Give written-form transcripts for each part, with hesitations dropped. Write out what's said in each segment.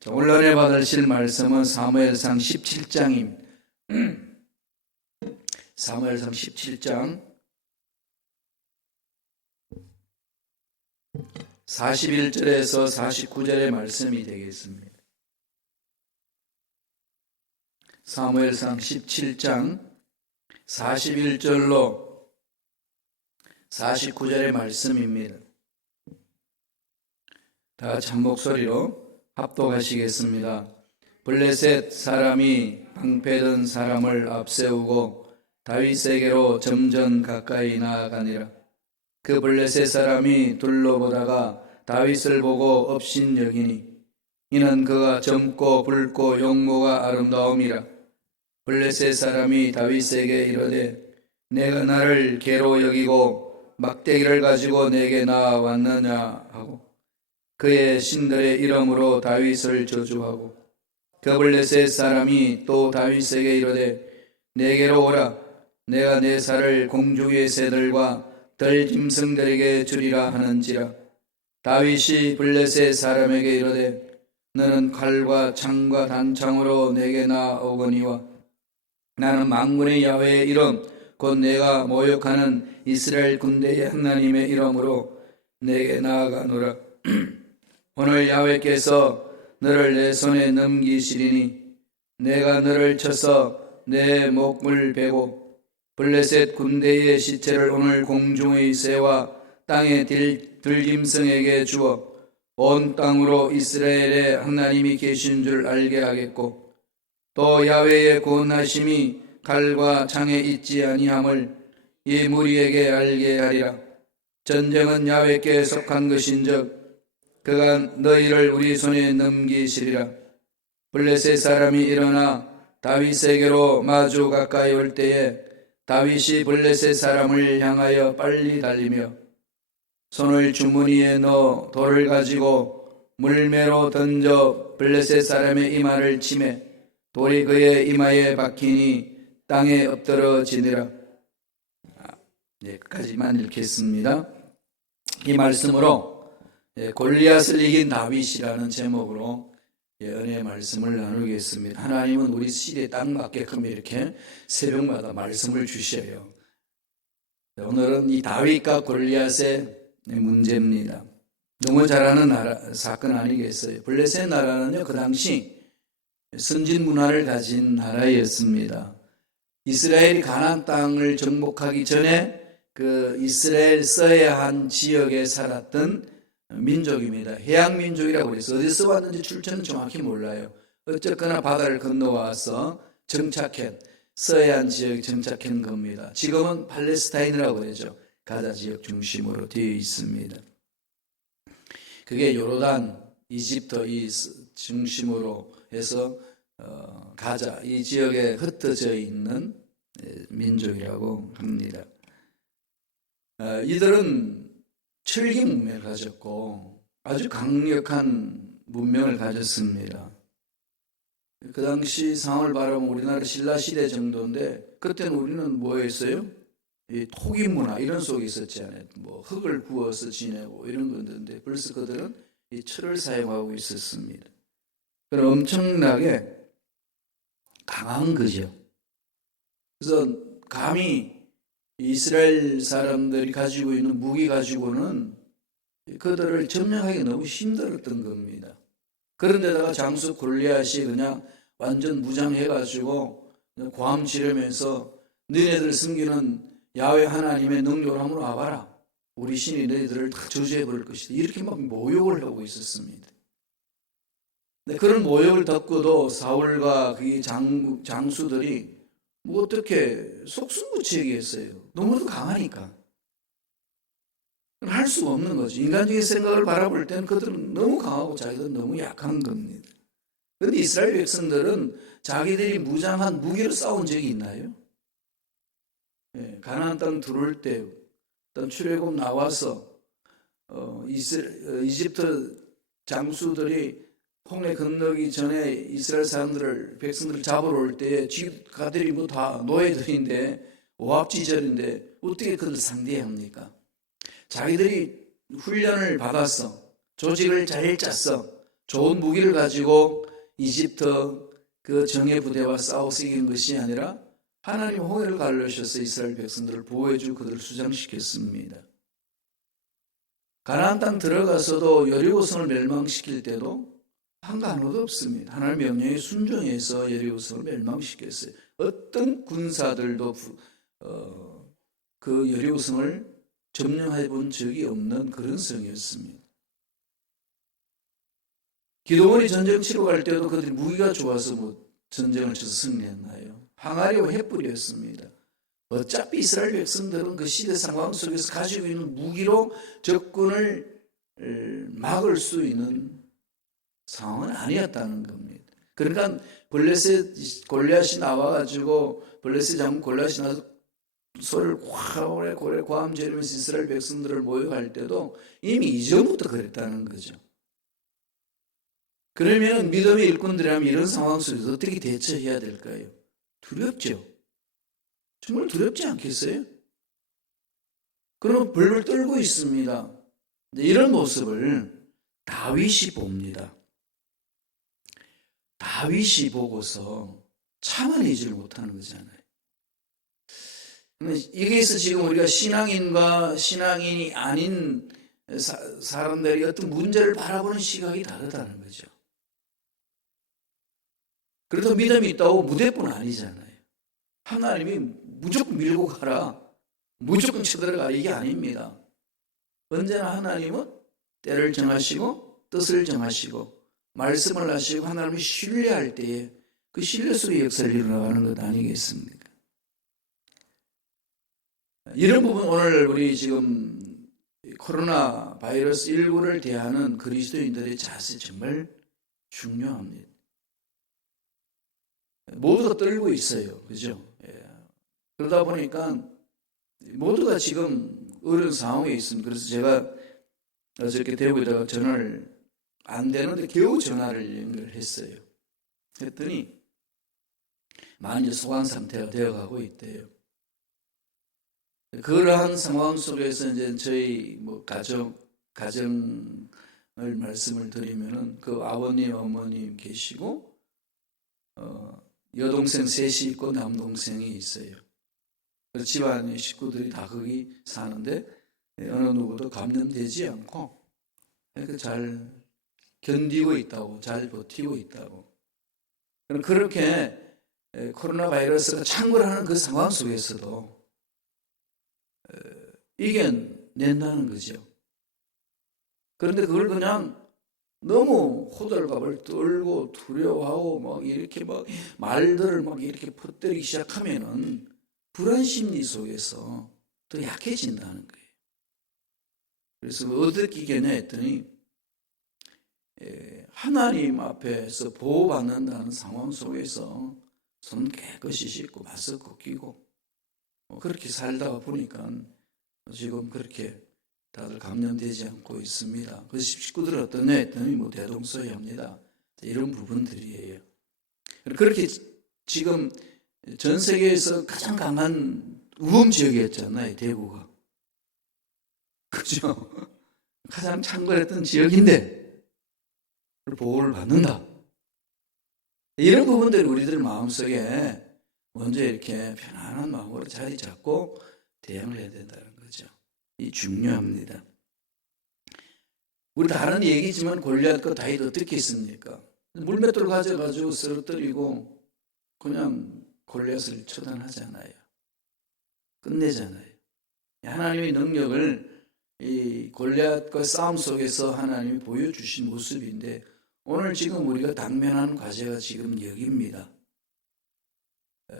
자, 오늘 은혜 받으실 말씀은 사무엘상 17장입니다. 사무엘상 17장 41절에서 49절의 말씀이 되겠습니다. 사무엘상 17장 41절로 49절의 말씀입니다. 다 같이 한 목소리로 합독하시겠습니다. 블레셋 사람이 방패든 사람을 앞세우고 다윗에게로 점점 가까이 나아가니라. 그 블레셋 사람이 둘러보다가 다윗을 보고 업신여기니 이는 그가 젊고 붉고 용모가 아름다움이라. 블레셋 사람이 다윗에게 이르되 내가 나를 개로 여기고 막대기를 가지고 내게 나아왔느냐 하고 그의 신들의 이름으로 다윗을 저주하고 그 블레셋 사람이 또 다윗에게 이르되 내게로 오라. 내가 내 살을 공중의 새들과 들짐승들에게 주리라 하는지라. 다윗이 블레셋 사람에게 이르되 너는 칼과 창과 단창으로 내게 나오거니와 나는 만군의 야훼의 이름 곧 내가 모욕하는 이스라엘 군대의 하나님의 이름으로 내게 나아가노라. 오늘 야훼께서 너를 내 손에 넘기시리니 내가 너를 쳐서 내 목을 베고 블레셋 군대의 시체를 오늘 공중의 새와 땅의 들짐승에게 주어 온 땅으로 이스라엘의 하나님이 계신 줄 알게 하겠고 또 야훼의 구원하심이 칼과 창에 있지 아니함을 이 무리에게 알게 하리라. 전쟁은 야훼께 속한 것인즉 그가 너희를 우리 손에 넘기시리라. 블레셋 사람이 일어나 다윗에게로 마주 가까이 올 때에 다윗이 블레셋 사람을 향하여 빨리 달리며 손을 주머니에 넣어 돌을 가지고 물매로 던져 블레셋 사람의 이마를 치매 돌이 그의 이마에 박히니 땅에 엎드러지니라. 여기까지만 읽겠습니다. 이 말씀으로 골리앗을 이긴 다윗이라는 제목으로 은혜의 말씀을 나누겠습니다. 하나님은 우리 시대에 딱 맞게끔 이렇게 새벽마다 말씀을 주셔요. 오늘은 이 다윗과 골리앗의 문제입니다. 너무 잘 아는 사건 아니겠어요? 블레셋 나라는요, 그 당시 선진 문화를 가진 나라였습니다. 이스라엘이 가나안 땅을 정복하기 전에 그 이스라엘 서해안 지역에 살았던 민족입니다. 해양민족이라고 그래서 어디서 왔는지 출처는 정확히 몰라요. 어쨌거나 바다를 건너와서 정착한 서해안 지역에 정착한 겁니다. 지금은 팔레스타인이라고 그러죠. 가자 지역 중심으로 되어 있습니다. 그게 요르단, 이집트 이 중심으로 해서 가자 이 지역에 흩어져 있는 민족이라고 합니다. 이들은 철기 문명을 가졌고 아주 강력한 문명을 가졌습니다. 그 당시 상황을 바라보면 우리나라 신라시대 정도인데 그때는 우리는 뭐였어요? 이 토기 문화 이런 속에 있었지 않아요? 뭐 흙을 구워서 지내고 이런 건데 벌써 그들은 이 철을 사용하고 있었습니다. 그럼 엄청나게 강한 거죠. 그래서 감히 이스라엘 사람들이 가지고 있는 무기 가지고는 그들을 점령하기 너무 힘들었던 겁니다. 그런데다가 장수 골리앗이 그냥 완전 무장해가지고 고함 지르면서 너희들 숨기는 야훼 하나님의 능력을 한번 와봐라. 우리 신이 너희들을 다 저주해버릴 것이다. 이렇게 막 모욕을 하고 있었습니다. 그런 모욕을 듣고도 사울과 그 장수들이 뭐 어떻게 속수무책이 했어요. 너무도 강하니까. 할 수가 없는 거죠. 인간적인 생각을 바라볼 때는 그들은 너무 강하고 자기들은 너무 약한 겁니다. 그런데 이스라엘 백성들은 자기들이 무장한 무기로 싸운 적이 있나요? 가나안 땅 들어올 때 어떤 출애굽 나와서 이집트 장수들이 홍해 건너기 전에 이스라엘 사람들을 백성들을 잡으러 올 때 지가들이 뭐 다 노예들인데 오합지졸인데 어떻게 그들 상대해야 합니까? 자기들이 훈련을 받았어. 조직을 잘 짰어. 좋은 무기를 가지고 이집트 그 정예 부대와 싸워서 이긴 것이 아니라 하나님 홍해를 갈르셔서 이스라엘 백성들을 보호해주고 그들을 수장시켰습니다. 가나안 땅 들어가서도 여리고성을 멸망시킬 때도 한간호도 없습니다. 하나님 명령에 순종해서 여리고성을 멸망시켰어요. 어떤 군사들도 그 여리고성을 점령해 본 적이 없는 그런 성이었습니다. 기드온이 전쟁 치러 갈 때도 그들이 무기가 좋아서 전쟁을 쳐서 승리했나요? 항아리와 횃불이었습니다. 어차피 이스라엘 백성들은 그 시대 상황 속에서 가지고 있는 무기로 적군을 막을 수 있는 상황은 아니었다는 겁니다. 그러니까 골리앗이 나와가지고 블레셋 장군 골리앗이 나서 소리를 고래 고함 지르면서 이스라엘 백성들을 모욕할 때도 이미 이전부터 그랬다는 거죠. 그러면 믿음의 일꾼들이라면 이런 상황 속에서 어떻게 대처해야 될까요? 두렵죠. 정말 두렵지 않겠어요? 그럼 벌벌 떨고 있습니다. 이런 모습을 다윗이 봅니다. 다윗이 보고서 참아내지를 못하는 거잖아요. 여기에서 지금 우리가 신앙인과 신앙인이 아닌 사람들이 어떤 문제를 바라보는 시각이 다르다는 거죠. 그래도 믿음이 있다고 무대뿐 아니잖아요. 하나님이 무조건 밀고 가라, 무조건 쳐들어가라 이게 아닙니다. 언제나 하나님은 때를 정하시고 뜻을 정하시고 말씀을 하시고 하나님을 신뢰할 때에 그 신뢰 속에 역사를 일어나가는 것 아니겠습니까? 이런 부분 오늘 우리 지금 코로나 바이러스 19를 대하는 그리스도인들의 자세 정말 중요합니다. 모두가 떨고 있어요. 그죠? 그러다 보니까 모두가 지금 어려운 상황에 있습니다. 그래서 제가 어저께 대구에다가 전화를 안 되는데 겨우 전화를 연결했어요. 했더니 많이 소강 상태가 되어가고 있대요. 그러한 상황 속에서 이제 저희 가정을 말씀을 드리면은 그 아버님, 어머님 계시고 여동생 셋이 있고 남동생이 있어요. 집안의 식구들이 다 거기 사는데 어느 누구도 감염되지 않고 잘 견디고 있다고, 잘 버티고 있다고. 그렇게 코로나 바이러스가 창궐하는 그 상황 속에서도 이겨낸다는 거죠. 그런데 그걸 그냥 너무 호들갑을 떨고 두려워하고 막 말들을 이렇게 퍼뜨리기 시작하면은 불안 심리 속에서 더 약해진다는 거예요. 그래서 어떻게 이겨내 했더니 하나님 앞에서 보호받는다는 상황 속에서 손 깨끗이 씻고 마스크 끼고 그렇게 살다가 보니까 지금 그렇게 다들 감염되지 않고 있습니다. 그 식구들은 어떠냐 했더니 대동소이합니다. 이런 부분들이에요. 그렇게 지금 전 세계에서 가장 강한 우범 지역이었잖아요, 대구가. 그죠? 가장 창궐했던 지역인데 보호를 받는다. 이런 부분들이 우리들 마음속에 먼저 이렇게 편안한 마음으로 자리 잡고 대응을 해야 된다는 거죠. 이 중요합니다. 우리 다른 얘기지만 골리앗과 다윗 어떻게 했습니까? 물맷돌 가져가지고 쓰러뜨리고 그냥 골리앗을 처단하잖아요. 끝내잖아요. 하나님의 능력을 이 골리앗과 싸움 속에서 하나님이 보여주신 모습인데 오늘 지금 우리가 당면하는 과제가 지금 여기입니다.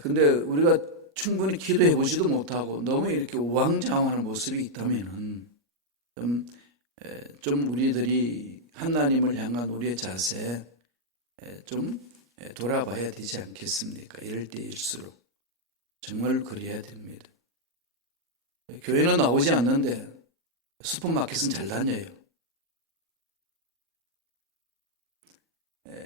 근데 우리가 충분히 기도해 보지도 못하고 너무 이렇게 우왕좌왕하는 모습이 있다면은 좀 우리들이 하나님을 향한 우리의 자세 좀 돌아봐야 되지 않겠습니까? 이럴 때일수록 정말 그래야 됩니다. 교회는 나오지 않는데 슈퍼마켓은 잘 다녀요.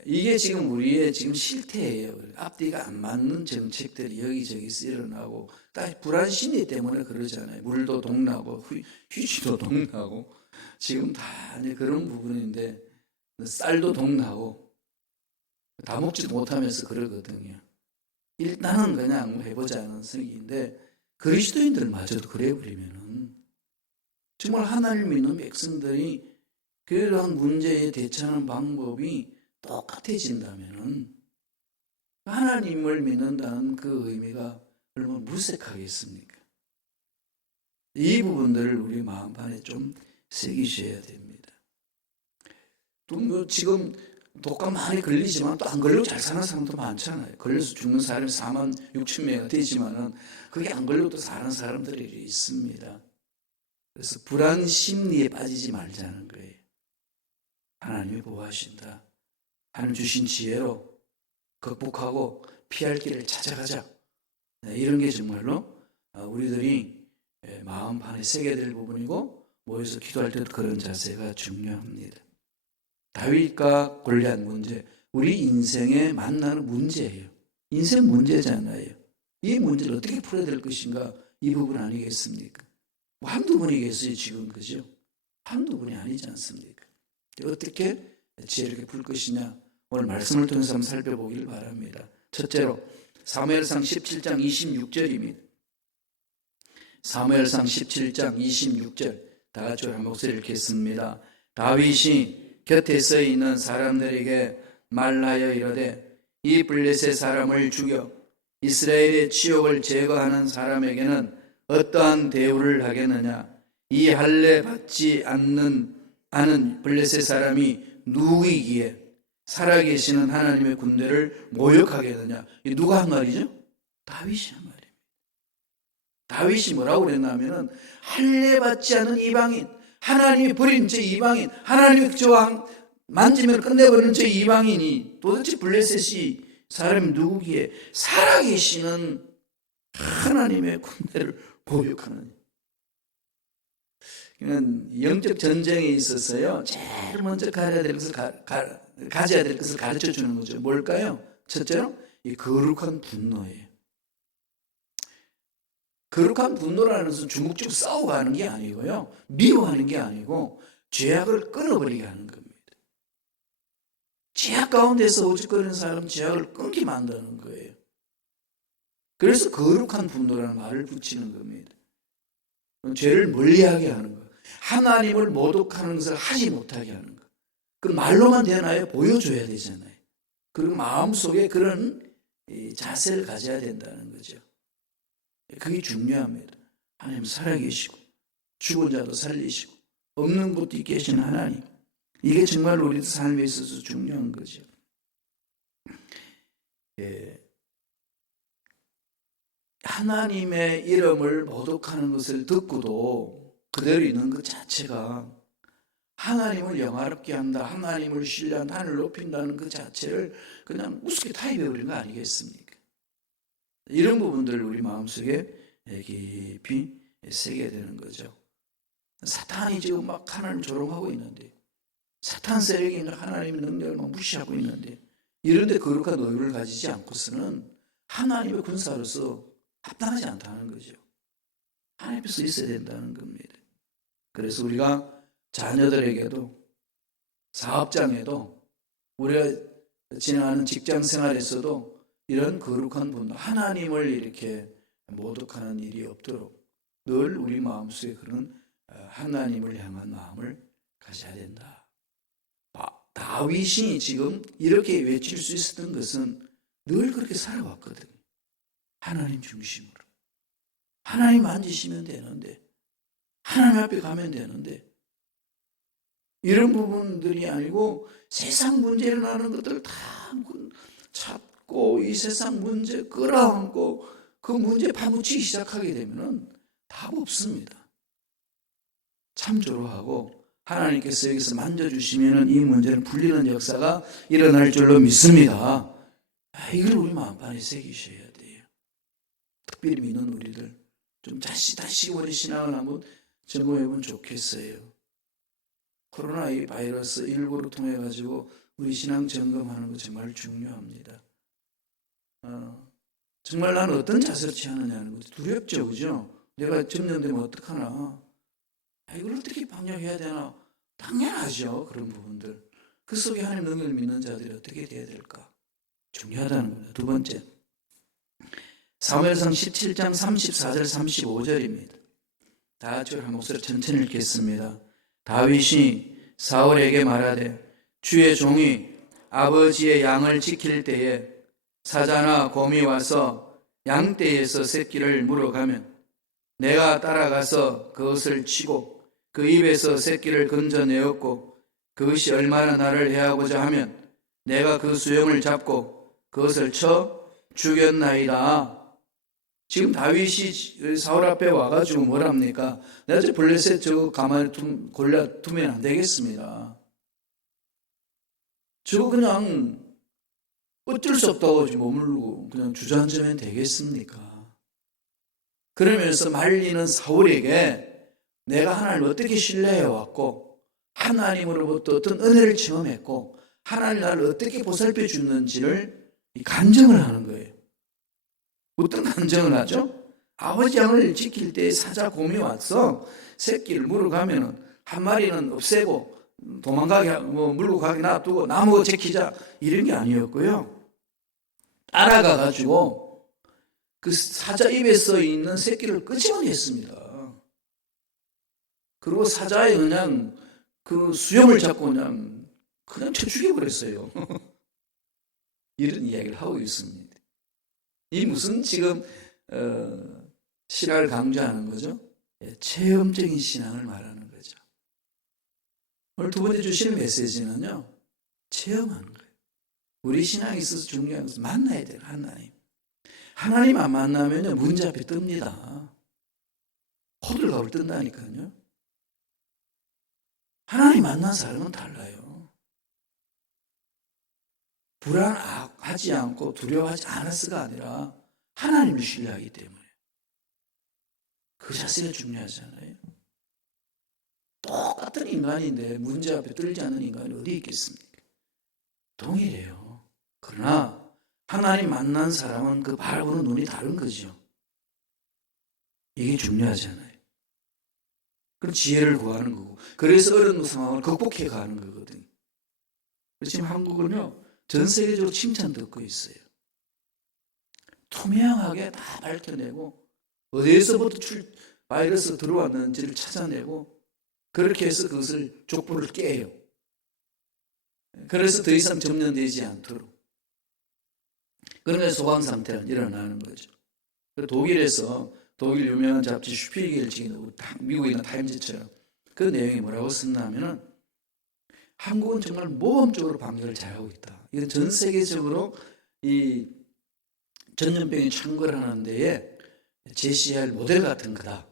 이게 지금 우리의 지금 실태예요. 앞뒤가 안 맞는 정책들이 여기저기서 일어나고 불안 심리 때문에 그러잖아요. 물도 동나고 휴지도 동나고 지금 다 그런 부분인데 쌀도 동나고 다 먹지도 못하면서 그러거든요. 일단은 그냥 해보자는 생각인데 그리스도인들마저도 그래버리면은 정말 하나님을 믿는 백성들이 그러한 문제에 대처하는 방법이 똑같아진다면은 하나님을 믿는다는 그 의미가 얼마나 무색하겠습니까? 이 부분들을 우리 마음판에 좀 새기셔야 됩니다. 또 뭐 지금 독감 많이 걸리지만 또 안 걸리고 잘 사는 사람도 많잖아요. 걸려서 죽는 사람이 4만 6천 명이 되지만은 그게 안 걸려도 사는 사람들이 있습니다. 그래서 불안 심리에 빠지지 말자는 거예요. 하나님이 보호하신다. 하나님 주신 지혜로 극복하고 피할 길을 찾아가자. 이런 게 정말로 우리들이 마음판에 새겨야 될 부분이고 모여서 기도할 때도 그런 자세가 중요합니다. 다윗과 골리앗 문제, 우리 인생에 만나는 문제예요. 인생 문제잖아요. 이 문제를 어떻게 풀어야 될 것인가, 이 부분 아니겠습니까? 뭐 한두 분이겠어요 지금, 그죠? 한두 분이 아니지 않습니까? 어떻게 지혜롭게 풀 것이냐, 오늘 말씀을 통해서 한번 살펴보길 바랍니다. 첫째로 사무엘상 17장 26절입니다. 사무엘상 17장 26절 다 같이 한 목소리 읽겠습니다. 다윗이 곁에 서 있는 사람들에게 말하여 이르되 이 블레셋 사람을 죽여 이스라엘의 치욕을 제거하는 사람에게는 어떠한 대우를 하겠느냐? 이 할례 받지 않는 블레셋 사람이 누구이기에 살아계시는 하나님의 군대를 모욕하겠느냐? 누가 한 말이죠? 다윗이 한 말입니다. 다윗이 뭐라고 그랬냐면은 할례 받지 않은 이방인, 하나님이 버린 저 이방인, 하나님이 저와 만지면 끝내버리는 저 이방인이 도대체 블레셋이 사람이 누구기에 살아계시는 하나님의 군대를 모욕하는. 영적 전쟁에 있어서요, 제일 먼저 가져야 될 것을 가르쳐 주는 거죠. 뭘까요? 첫째로 이 거룩한 분노예요. 거룩한 분노라는 것은 중국적 싸우고 하는 게 아니고요, 미워하는 게 아니고 죄악을 끊어버리게 하는 겁니다. 죄악 가운데서 오죽거리는 사람 죄악을 끊게 만드는 거예요. 그래서 거룩한 분노라는 말을 붙이는 겁니다. 죄를 멀리하게 하는 거, 하나님을 모독하는 것을 하지 못하게 하는 거. 그럼 말로만 되나요? 보여줘야 되잖아요. 그리고 마음속에 그런 자세를 가져야 된다는 거죠. 그게 중요합니다. 하나님 살아계시고 죽은 자도 살리시고 없는 것도 있게 하신 하나님, 이게 정말 우리 삶에 있어서 중요한 거죠. 하나님의 이름을 모독하는 것을 듣고도 그대로 있는 것 자체가 하나님을 영화롭게 한다, 하나님을 신뢰한다, 하나님을 높인다는 그 자체를 그냥 우습게 타협해버린 거 아니겠습니까? 이런 부분들을 우리 마음속에 깊이 새겨야 되는 거죠. 사탄이 지금 막 하나님을 조롱하고 있는데, 사탄 세력이 하나님의 능력을 막 무시하고 있는데, 이런데 거룩한 의를 가지지 않고서는 하나님의 군사로서 합당하지 않다는 거죠. 하나님 앞에서 있어야 된다는 겁니다. 그래서 우리가 자녀들에게도, 사업장에도, 우리가 진행하는 직장 생활에서도 이런 거룩한 분노, 하나님을 이렇게 모독하는 일이 없도록 늘 우리 마음속에 그런 하나님을 향한 마음을 가져야 된다. 다윗이 지금 이렇게 외칠 수 있었던 것은 늘 그렇게 살아왔거든요. 하나님 중심으로. 하나님 만지시면 되는데, 하나님 앞에 가면 되는데, 이런 부분들이 아니고 세상 문제 일어나는 것들 다 찾고 이 세상 문제 끌어안고 그 문제에 파묻히기 시작하게 되면 답 없습니다. 참조로하고 하나님께서 여기서 만져주시면 이 문제는 풀리는 역사가 일어날 줄로 믿습니다. 이걸 우리 마음판에 새기셔야 돼요. 특별히 믿는 우리들 좀 다시 우리 신앙을 한번 점검해보면 좋겠어요. 코로나 이 바이러스 19로 통해 가지고 우리 신앙 점검하는 거 정말 중요합니다. 정말 나는 어떤 자세를 취하느냐는 거죠. 두렵죠, 그죠? 내가 점령되면 어떡하나? 이걸 어떻게 방역해야 되나? 당연하죠, 그런 부분들. 그 속에 하나님 능력을 믿는 자들이 어떻게 돼야 될까? 중요하다는 겁니다. 두 번째, 사무엘상 17장 34절 35절입니다. 다 같이 한 목소리 천천히 읽겠습니다. 다윗이 사울에게 말하되 주의 종이 아버지의 양을 지킬 때에 사자나 곰이 와서 양떼에서 새끼를 물어가면 내가 따라가서 그것을 치고 그 입에서 새끼를 건져내었고 그것이 얼마나 나를 해하고자 하면 내가 그 수염을 잡고 그것을 쳐 죽였나이다. 지금 다윗이 사울 앞에 와가지고 뭐랍니까? 내가 저 블레셋 저거 가만히 골리앗 두면 안 되겠습니다. 저거 그냥 어쩔 수 없다고 머물고 그냥 주저앉으면 되겠습니까? 그러면서 말리는 사울에게 내가 하나님을 어떻게 신뢰해왔고 하나님으로부터 어떤 은혜를 체험했고 하나님 나를 어떻게 보살펴 주는지를 간증을 하는 거예요. 어떤 간증을 하죠? 아버지 양을 지킬 때 사자 곰이 와서 새끼를 물어가면 한 마리는 없애고 도망가게 물고 가게 놔두고 나무 제키자 이런 게 아니었고요. 따라가 가지고 그 사자 입에서 있는 새끼를 끄집어냈습니다. 그리고 사자의 그냥 그 수염을 잡고 그냥 쳐 죽여버렸어요. 이런 이야기를 하고 있습니다. 이 무슨 지금 신앙을 강조하는 거죠? 체험적인 신앙을 말하는 거죠. 오늘 두 번째 주시는 메시지는요, 체험하는 거예요. 우리 신앙에 있어서 중요한 것은 만나야 돼요, 하나님. 하나님 안 만나면요, 문제 앞에 뜹니다. 호들갑을 뜬다니까요. 하나님 만난 사람은 달라요. 불안하지 않고 두려워하지 않았어가 아니라 하나님을 신뢰하기 때문에 그 자세가 중요하잖아요. 똑같은 인간인데 문제 앞에 떨지 않는 인간이 어디 있겠습니까? 동일해요. 그러나 하나님 만난 사람은 그 바라보는 눈이 다른 거죠. 이게 중요하잖아요. 그럼 지혜를 구하는 거고 그래서 어려운 상황을 극복해 가는 거거든요. 지금 한국은요 전 세계적으로 칭찬 듣고 있어요. 투명하게 다 밝혀내고 어디에서부터 바이러스 들어왔는지를 찾아내고 그렇게 해서 그것을 족보를 깨요. 그래서 더 이상 점령되지 않도록. 그러면서 소강 상태가 일어나는 거죠. 독일에서 독일 유명한 잡지 슈피겔, 미국에 있는 타임즈처럼 그 내용이 뭐라고 썼냐면은 한국은 정말 모범적으로 방역을 잘하고 있다. 이건 전 세계적으로 이 전염병이 창궐하는 데에 제시할 모델 같은 거다.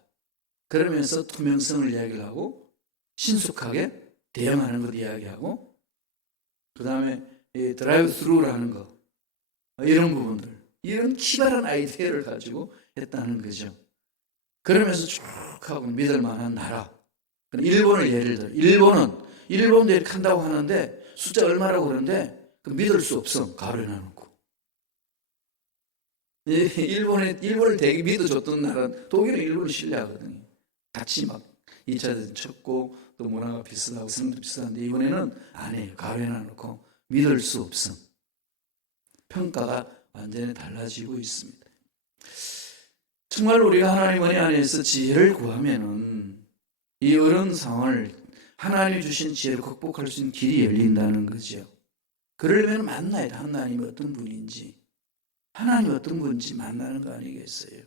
그러면서 투명성을 이야기를 하고 신속하게 대응하는 것 이야기하고 그 다음에 드라이브 스루라는 거 이런 부분들 이런 기발한 아이디어를 가지고 했다는 거죠. 그러면서 쭉 하고 믿을 만한 나라. 일본을 예를 들어 일본도 이렇게 한다고 하는데 숫자 얼마라고 그러는데 믿을 수 없어. 가로에 놔놓고. 일본을 되게 믿어줬던 나라는 독일은 일본을 신뢰하거든요. 같이 막 2차 대전 쳤고 또 문화가 비슷하고 성도 비슷한데 이번에는 안 해요. 가로에 놔놓고 믿을 수 없어. 평가가 완전히 달라지고 있습니다. 정말 우리가 하나님 은혜 안에서 지혜를 구하면은 이 어려운 상황을 하나님이 주신 지혜를 극복할 수 있는 길이 열린다는 거죠. 그러려면 만나야 돼. 하나님이 어떤 분인지 하나님이 어떤 분인지 만나는 거 아니겠어요?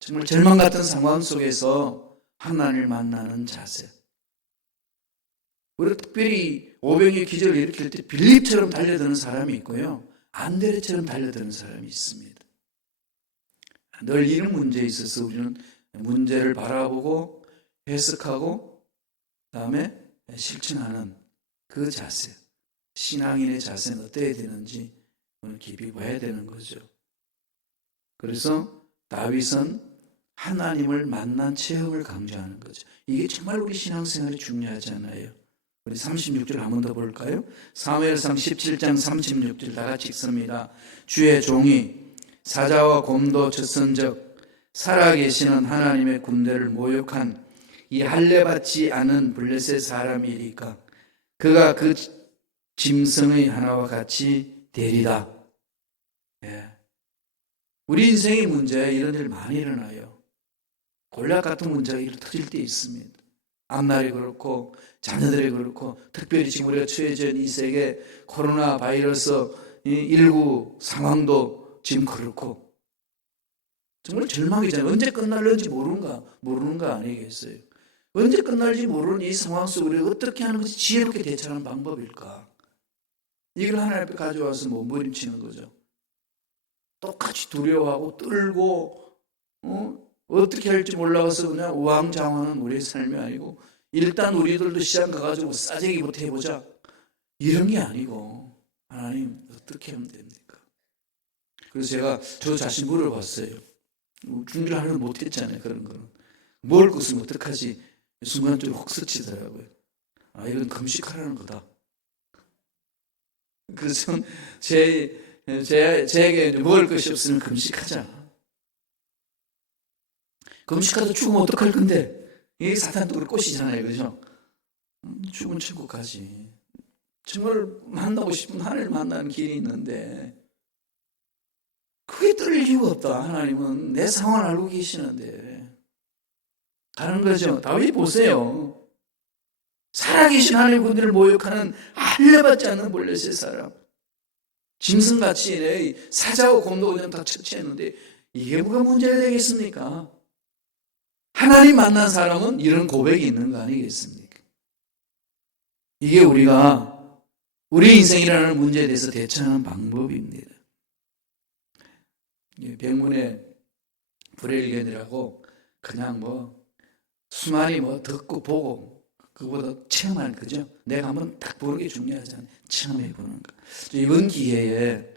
정말 절망 같은 상황 속에서 하나님을 만나는 자세. 우리가 특별히 오병이의 기적을 일으킬 때 빌립처럼 달려드는 사람이 있고요. 안드레처럼 달려드는 사람이 있습니다. 늘 이런 문제에 있어서 우리는 문제를 바라보고 해석하고 그다음에 실천하는 그 자세, 신앙인의 자세는 어때야 되는지 오늘 깊이 봐야 되는 거죠. 그래서 다윗은 하나님을 만난 체험을 강조하는 거죠. 이게 정말 우리 신앙생활이 중요하잖아요. 우리 36절 한 번 더 볼까요? 사무엘상 17장 36절 다 같이 읽습니다. 주의 종이 사자와 곰도 쳤은즉 살아계시는 하나님의 군대를 모욕한 이 할례받지 않은 블레셋 사람이리까 그가 그 짐승의 하나와 같이 되리라. 예. 우리 인생의 문제에 이런 일 많이 일어나요. 골리앗 같은 문제가 터질 때 있습니다. 앞날이 그렇고 자녀들이 그렇고 특별히 지금 우리가 처해져 있는 이 세계 코로나 바이러스 19 상황도 지금 그렇고 정말 절망이잖아요. 언제 끝날는지 모르는 거 아니겠어요? 언제 끝날지 모르는 이 상황 속에 우리가 어떻게 하는 것이 지혜롭게 대처하는 방법일까? 이걸 하나님 앞에 가져와서 몸부림치는 거죠. 똑같이 두려워하고 떨고 어떻게 할지 몰라서 그냥 우왕좌왕하는 우리의 삶이 아니고 일단 우리들도 시장 가가지고 싸제기부터 해보자 이런 게 아니고 하나님 어떻게 하면 됩니까? 그래서 제가 저 자신 물어봤어요. 준비를 하려고 못했잖아요. 그런 거는 먹을 것은 어떡하지? 순간적으로 혹 스치더라고요. 아, 이건 금식하라는 거다. 그래서 제에게 먹을 것이 없으면 금식하자. 금식하다 죽으면 어떡할 건데? 이게 사탄 쪽으로 꼬시잖아요. 그죠? 죽은 천국 가지. 정말 만나고 싶은 하나님을 만나는 길이 있는데 그게 뜰 이유가 없다. 하나님은 내 상황을 알고 계시는데 가는 거죠. 다윗 보세요. 살아계신 하나님 군대를 모욕하는 할례받지 않는 블레셋 사람. 짐승같이 사자와 곰도 그냥 다 처치했는데 이게 뭐가 문제가 되겠습니까? 하나님 만난 사람은 이런 고백이 있는 거 아니겠습니까? 이게 우리 인생이라는 문제에 대해서 대처하는 방법입니다. 백문의 불여일견이라고 그냥 수많이 듣고 보고 그보다 체험하는 거죠. 내가 한번 딱 보는 게 중요하잖아요. 체험해 보는 거. 이번 기회에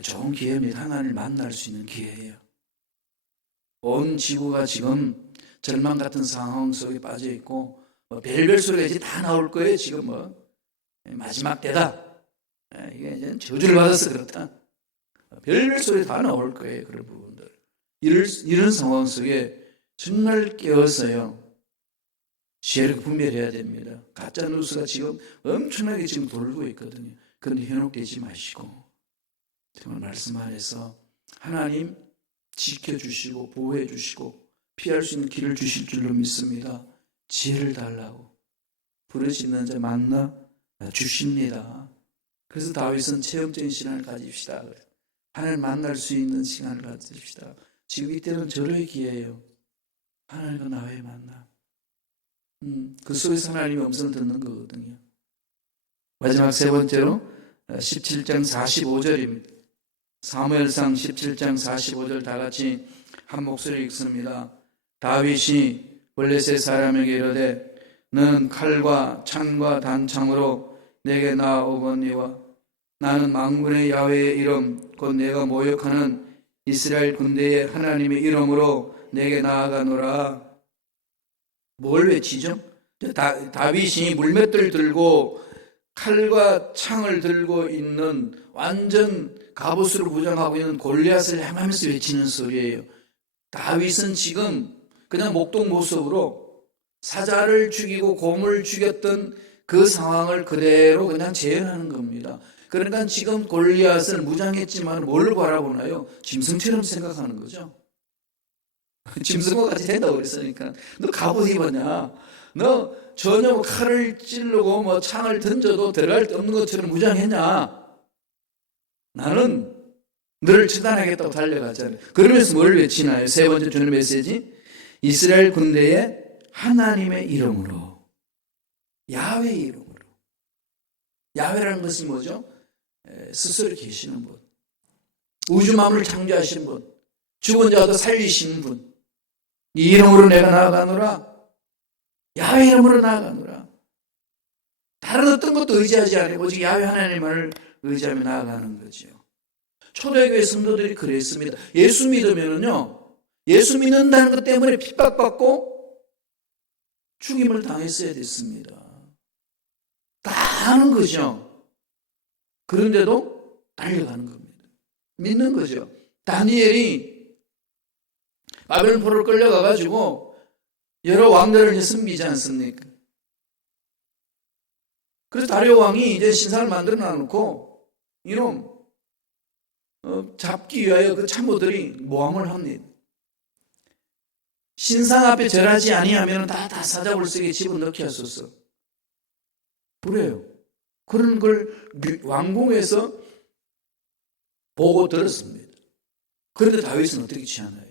좋은 기회입니다. 하나님을 만날 수 있는 기회예요. 온 지구가 지금 절망 같은 상황 속에 빠져 있고 별별 소리가 이제 다 나올 거예요. 지금 마지막 때다. 이게 이제 저주를 받아서 그렇다. 별별 소리 다 나올 거예요. 그런 부분들. 이런 상황 속에 정말 깨어서요. 지혜롭게 분별해야 됩니다. 가짜 뉴스가 지금 엄청나게 지금 돌고 있거든요. 그런데 현혹되지 마시고 정말 말씀 안에서 하나님 지켜주시고 보호해 주시고 피할 수 있는 길을 주실 줄로 믿습니다. 지혜를 달라고 부르짖는 자 만나 주십니다. 그래서 다윗은 체험적인 시간을 가집시다. 하나님을 만날 수 있는 시간을 가집시다. 지금 이때는 절호의 기회예요. 하나님과 나의 만남. 그 속에서 하나님의 음성을 듣는 거거든요. 마지막 세 번째로 17장 45절입니다. 사무엘상 17장 45절 다 같이 한 목소리 읽습니다. 다윗이 블레셋 사람에게 이르되 너는 칼과 창과 단창으로 내게 나아오거니와 나는 만군의 야훼의 이름 곧 내가 모욕하는 이스라엘 군대의 하나님의 이름으로 내게 나아가노라. 뭘 외치죠? 다윗이 물맷돌 들고 칼과 창을 들고 있는 완전 갑옷으로 부정하고 있는 골리앗을 헤매면서 외치는 소리예요. 다윗은 지금 그냥 목동 모습으로 사자를 죽이고 곰을 죽였던 그 상황을 그대로 그냥 재현하는 겁니다. 그러니까 지금 골리앗을 무장했지만 뭘 바라보나요? 짐승처럼 생각하는 거죠. 짐승과 같이 된다고 그랬으니까 너 갑옷 입었냐? 너 전혀 칼을 찌르고 창을 던져도 들어갈 데 없는 것처럼 무장했냐? 나는 너를 처단하겠다고 달려가잖아요. 그러면서 뭘 외치나요? 세 번째 주는 메시지 이스라엘 군대의 하나님의 이름으로 야훼의 이름으로. 야훼라는 것은 뭐죠? 스스로 계시는 분, 우주 만물을 창조하신 분, 죽은 자도 살리시는 분. 이 이름으로 내가 나아가노라. 야훼 이름으로 나아가노라. 다른 어떤 것도 의지하지 않고 오직 야훼 하나님을 의지하며 나아가는 거죠. 초대교회 성도들이 그랬습니다. 예수 믿으면은요, 예수 믿는다는 것 때문에 핍박받고 죽임을 당했어야 됐습니다. 다 아는 거죠. 그런데도 달려가는 겁니다. 믿는 거죠. 다니엘이 바벨론 포로로 끌려가가지고 여러 왕들을 섬기지 않습니까? 그래서 다리오 왕이 이제 신상을 만들어 놔놓고 이놈 잡기 위하여 그 참모들이 모함을 합니다. 신상 앞에 절하지 아니하면 다 사자불석에 집어넣게 하소서. 그래요. 그런 걸 왕궁에서 보고 들었습니다. 그런데 다윗은 어떻게 취하나요?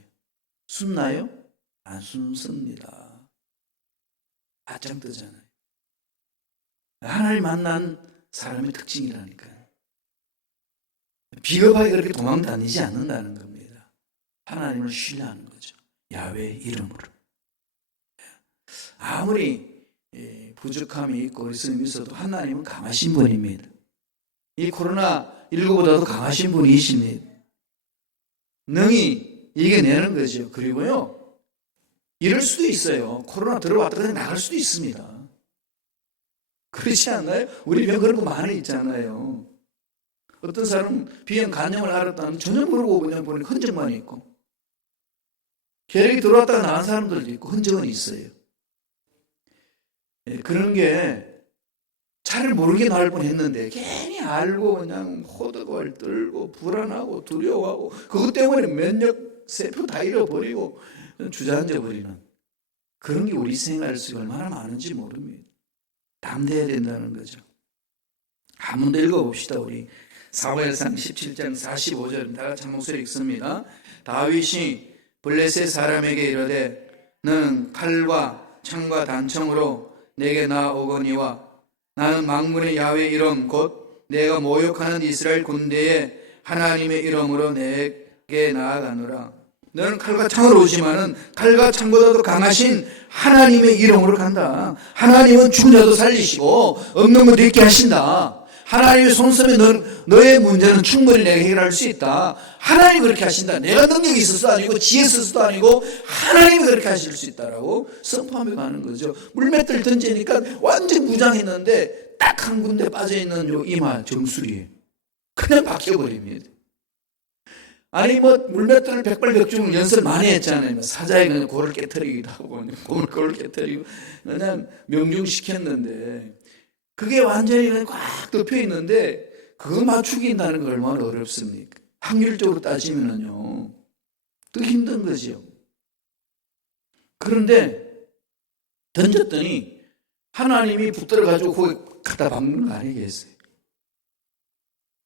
숨나요? 안 숨습니다. 바짝 뜨잖아요. 하나님 만난 사람의 특징이라니까요. 비겁하게 그렇게 도망 다니지 않는다는 겁니다. 하나님을 신뢰하는 거죠. 야훼 이름으로. 아무리 부족함이 있고 있음이 있어도 하나님은 강하신 분입니다. 이 코로나19보다도 강하신 분이십니다. 능히 이겨내는 거죠. 그리고요, 이럴 수도 있어요. 코로나 들어왔다 그냥 나갈 수도 있습니다. 그렇지 않나요? 우리 병 그런 거 많이 있잖아요. 어떤 사람은 비형 간염을 앓았다는 전혀 모르고 그냥 보니까 흔적만 있고, 계력이 들어왔다가 나간 사람들도 있고 흔적은 있어요. 그런 게 잘 모르게 나을 뻔했는데 괜히 알고 그냥 호들갑을 떨고 불안하고 두려워하고 그것 때문에 면역 세포 다 잃어버리고 주저앉아 버리는 그런 게 우리 생활 속에 얼마나 많은지 모릅니다. 담대해야 된다는 거죠. 한 번 더 읽어봅시다. 우리 사무엘상 17장 45절 다 같이 한 목소리 읽습니다. 다윗이 블레셋 사람에게 이르되 너는 칼과 창과 단청으로 내게 나오거니와 나는 만군의 야훼 이름 곧 내가 모욕하는 이스라엘 군대의 하나님의 이름으로 내게 나아가노라. 너는 칼과 창으로 오지만은 칼과 창보다도 강하신 하나님의 이름으로 간다. 하나님은 죽은 자도 살리시고 없는 것도 있게 하신다. 하나님의 손섬에 너의 문제는 충분히 내가 해결할 수 있다. 하나님이 그렇게 하신다. 내가 능력이 있어서도 아니고 지혜 있어서도 아니고 하나님이 그렇게 하실 수 있다라고 선포하며 가는 거죠. 물맷들 던지니까 완전 무장했는데 딱 한 군데 빠져있는 요 이마 정수리에 그냥 박혀버립니다. 아니 물맷들을 백발백중을 연습 많이 했잖아요. 사자에 그냥 골을 깨트리기도 하고 골을 깨트리고 그냥 명중시켰는데 그게 완전히 그냥 꽉 덮여 있는데 그거 맞추긴다는 거 얼마나 어렵습니까? 확률적으로 따지면은요 더 힘든 거죠. 그런데 던졌더니 하나님이 붙들어가지고 거기 갖다 박는 거 아니겠어요?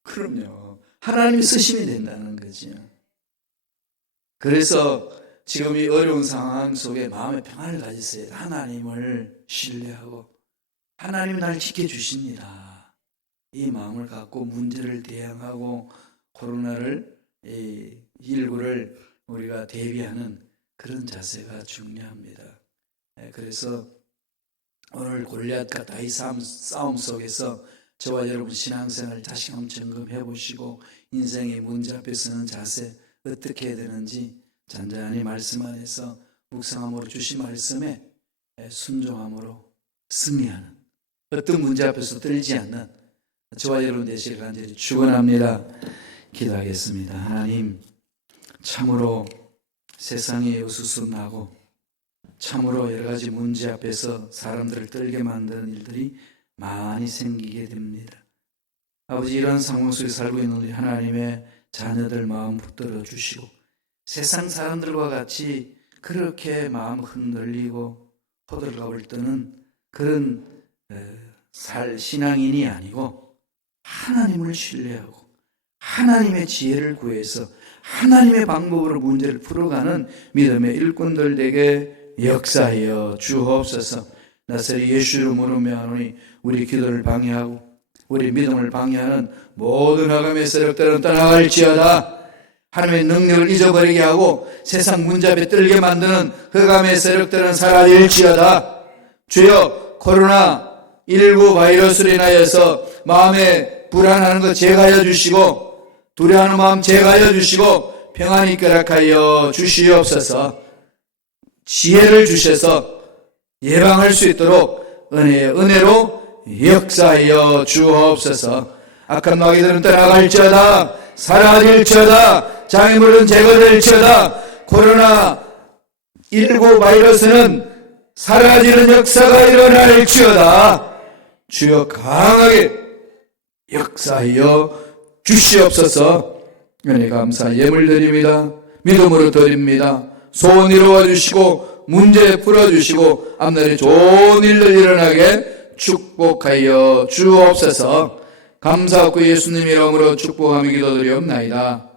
그럼요. 하나님이 쓰시면 된다는 거죠. 그래서 지금 이 어려운 상황 속에 마음의 평안을 가지세요. 하나님을 신뢰하고 하나님이 나를 지켜주십니다. 이 마음을 갖고 문제를 대항하고 코로나를 19를 우리가 대비하는 그런 자세가 중요합니다. 그래서 오늘 골리앗과 다윗 싸움 속에서 저와 여러분 신앙생활 다시 한번 점검해 보시고 인생의 문제 앞에 서는 자세 어떻게 해야 되는지 잔잔히 말씀 안에서 묵상함으로 주신 말씀에 순종함으로 승리하는 어떤 문제 앞에서 떨지 않는 저와 여러분 되시길 간절히 축원합니다. 기도하겠습니다. 하나님, 참으로 세상에 우수순하고 참으로 여러 가지 문제 앞에서 사람들을 떨게 만드는 일들이 많이 생기게 됩니다. 아버지, 이런 상황 속에 살고 있는 우리 하나님의 자녀들 마음 붙들어 주시고 세상 사람들과 같이 그렇게 마음 흔들리고 호들갑을 떠는 그런 신앙인이 아니고 하나님을 신뢰하고 하나님의 지혜를 구해서 하나님의 방법으로 문제를 풀어가는 믿음의 일꾼들 되게 역사하여 주옵소서. 나사렛 예수 이름으로 명하노니 우리 기도를 방해하고 우리 믿음을 방해하는 모든 흑암의 세력들은 떠나갈지어다. 하나님의 능력을 잊어버리게 하고 세상 문제 앞에 떨게 만드는 흑암의 세력들은 사라질지어다. 주여, 코로나19 바이러스로 인하여서 마음에 불안하는 것 제거하여 주시고 두려워하는 마음 제거하여 주시고 평안히 쾌락하여 주시옵소서. 지혜를 주셔서 예방할 수 있도록 은혜로 역사하여 주옵소서. 악한 마귀들은 떠나갈지어다. 사라질지어다. 장애물은 제거될지어다. 코로나19 바이러스는 사라지는 역사가 일어날지어다. 주여 강하게 역사하여 주시옵소서. 은혜 감사 예물 드립니다. 믿음으로 드립니다. 소원 이루어 주시고 문제 풀어주시고 앞날에 좋은 일들 일어나게 축복하여 주옵소서. 감사하고 예수님 이름으로 축복하며 기도드리옵나이다.